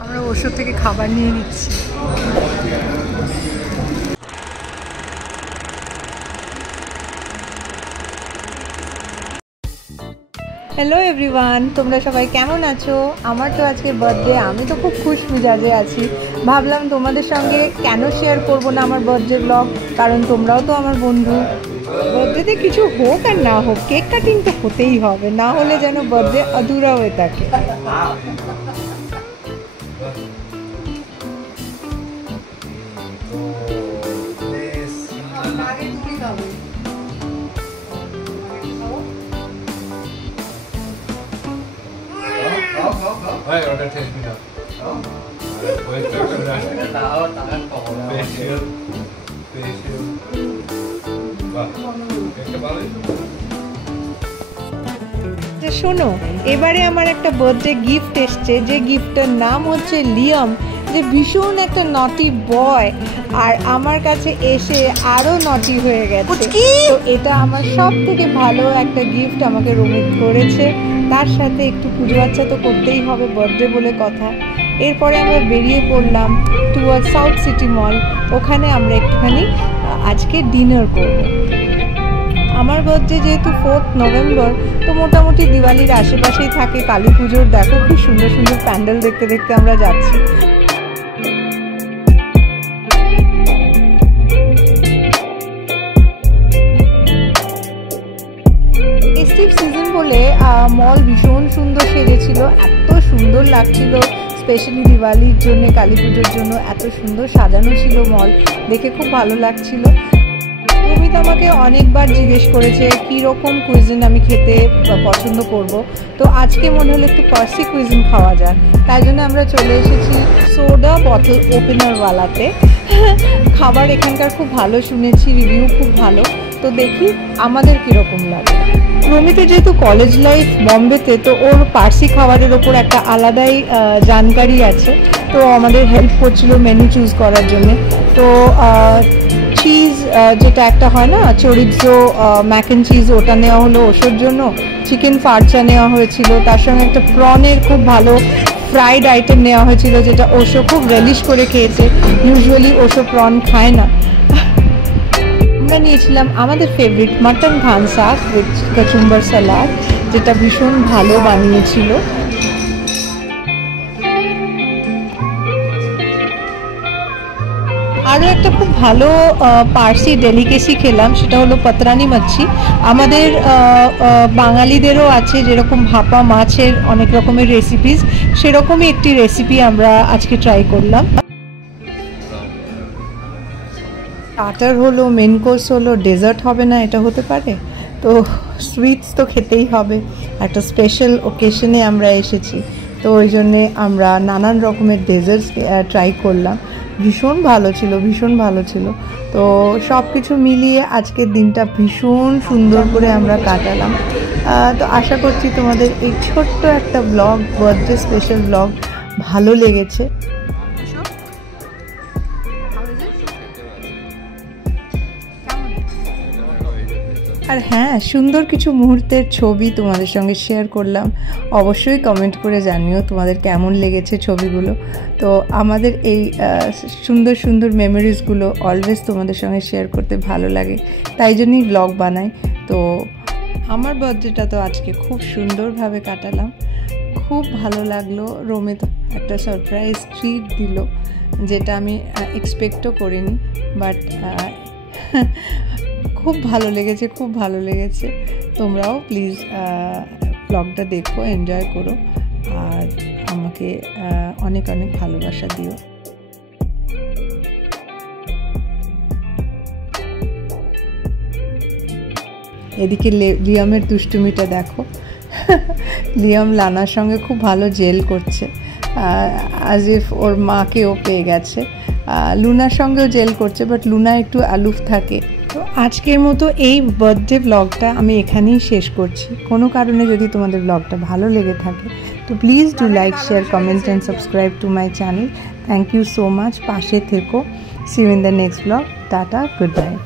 আমরা ওষুধ থেকে খাবার নিয়ে নিচ্ছি। হ্যালো এভরিওয়ান, তোমরা সবাই কেমন আছো? আমার তো আজকে বার্থডে, আমি তো খুব খুশ মেজাজে আছি। ভাবলাম তোমাদের সঙ্গে কেন শেয়ার করবো না আমার বার্থডে ব্লগ, কারণ তোমরাও তো আমার বন্ধু। বার্থডেতে কিছু হোক আর না হোক, কেক কাটিং তো হতেই হবে, না হলে যেন বার্থডে আধুরা হয়ে থাকে। Hey, order taste me now. Wait, facial. শোনো, এবারে আমার একটা বার্থডে গিফট এসছে, যে গিফটটার নাম হচ্ছে লিয়াম, যে ভীষণ একটা নটি বয়, আর আমার কাছে এসে আরো নটি হয়ে গেছে। তো এটা আমার সব থেকে ভালো একটা গিফট আমাকে রোমিত করেছে। তার সাথে একটু পুজো আচ্ছা তো করতেই হবে, বার্থডে বলে কথা। এরপরে আমরা বেরিয়ে পড়লাম টুয়ার্ড সাউথ সিটি মল। ওখানে আমরা একটুখানি আজকে ডিনার করব। আমার বার্থডে যেহেতু 4th নভেম্বর, তো মোটামুটি দিওয়ালির আশেপাশেই থাকে। কালী পুজোর দেখো কি সুন্দর সুন্দর প্যান্ডেল দেখতে দেখতে আমরা যাচ্ছি। ফেস্টিভ সিজন বলে মল ভীষণ সুন্দর সেজেছিল, এত সুন্দর লাগছিল। স্পেশালি দিওয়ালির জন্য, কালী পুজোর জন্য এত সুন্দর সাজানো ছিল মল, দেখে খুব ভালো লাগছিল। রোমিত আমাকে অনেকবার জিজ্ঞেস করেছে কীরকম কুইজিন আমি খেতে পছন্দ করব। তো আজকে মনে হলো একটু পার্সি কুইজিন খাওয়া যায়, তাই জন্য আমরা চলে এসেছি সোডা বটল ওপেনারওয়ালাতে। খাবার এখানকার খুব ভালো শুনেছি, রিভিউ খুব ভালো। তো দেখি আমাদের কীরকম লাগে। রোমিতের যেহেতু কলেজ লাইফ বম্বেতে, তো ওর পার্সি খাবারের ওপর একটা আলাদাই জানকারি আছে। তো আমাদের হেল্প করছিল মেনু চুজ করার জন্য। তো চিজ যেটা একটা হয় না, চরিজো ম্যাক অ্যান্ড চিজ, ওটা নেওয়া হলো ওষুর জন্য। চিকেন ফার্চা নেওয়া হয়েছিল, তার সঙ্গে একটা প্রনের খুব ভালো ফ্রাইড আইটেম নেওয়া হয়েছিল, যেটা ওষো খুব রেলিশ করে খেয়েছে। ইউজুয়ালি ওষো প্রন খায় না। আমরা নিয়েছিলাম আমাদের ফেভারিট মাটন ঘান শাক উইথ কাচুম্বার সালাদ, যেটা ভীষণ ভালো বানিয়েছিল। আরও একটা খুব ভালো পার্সি ডেলিকেসি খেলাম, সেটা হলো পাতরানি মাছি। আমাদের বাঙালিদেরও আছে যেরকম ভাপা মাছের অনেক রকমের রেসিপিস, সেরকমই একটি রেসিপি আমরা আজকে ট্রাই করলাম। স্টার্টার হলো, মেন কোর্স হলো, ডেজার্ট হবে না এটা হতে পারে? তো সুইটস তো খেতেই হবে, একটা স্পেশাল ওকেশনে আমরা এসেছি, তো ওই জন্যে আমরা নানান রকমের ডেজার্টস ট্রাই করলাম। ভীষণ ভালো ছিল, ভীষণ ভালো ছিল। তো সব কিছু মিলিয়ে আজকের দিনটা ভীষণ সুন্দর করে আমরা কাটালাম। তো আশা করছি তোমাদের এই ছোট্ট একটা ব্লগ, বার্থডে স্পেশাল ব্লগ ভালো লেগেছে। আর হ্যাঁ, সুন্দর কিছু মুহূর্তের ছবি তোমাদের সঙ্গে শেয়ার করলাম। অবশ্যই কমেন্ট করে জানিও তোমাদের কেমন লেগেছে ছবিগুলো। তো আমাদের এই সুন্দর সুন্দর মেমোরিজগুলো অলওয়েজ তোমাদের সঙ্গে শেয়ার করতে ভালো লাগে, তাই জন্যই ব্লগ বানাই। তো আমার বার্থডেটা তো আজকে খুব সুন্দরভাবে কাটালাম, খুব ভালো লাগলো। রোমিত একটা সারপ্রাইজ ট্রিট দিল, যেটা আমি এক্সপেক্টও করিনি, বাট খুব ভালো লেগেছে, খুব ভালো লেগেছে। তোমরাও প্লিজ ব্লগটা দেখো, এনজয় করো, আর আমাকে অনেক অনেক ভালোবাসা দিও। এদিকে লিয়ামের দুষ্টুমিটা দেখো। লিয়াম লানার সঙ্গে খুব ভালো জেল করছে, অ্যাজ ইফ ওর মাকে ও পেয়ে গেছে। লুনার সঙ্গেও জেল করছে, বাট লুনা একটু আলুফ থাকে। তো আজকের মতো এই বার্থডে ব্লগটা আমি এখানেই শেষ করছি। কোনো কারণে যদি তোমাদের ব্লগটা ভালো লেগে থাকে, তো please do like, share, comment and subscribe to my channel. Thank you so much, পাশে থেকো। See you in the next blog. Tata, good night.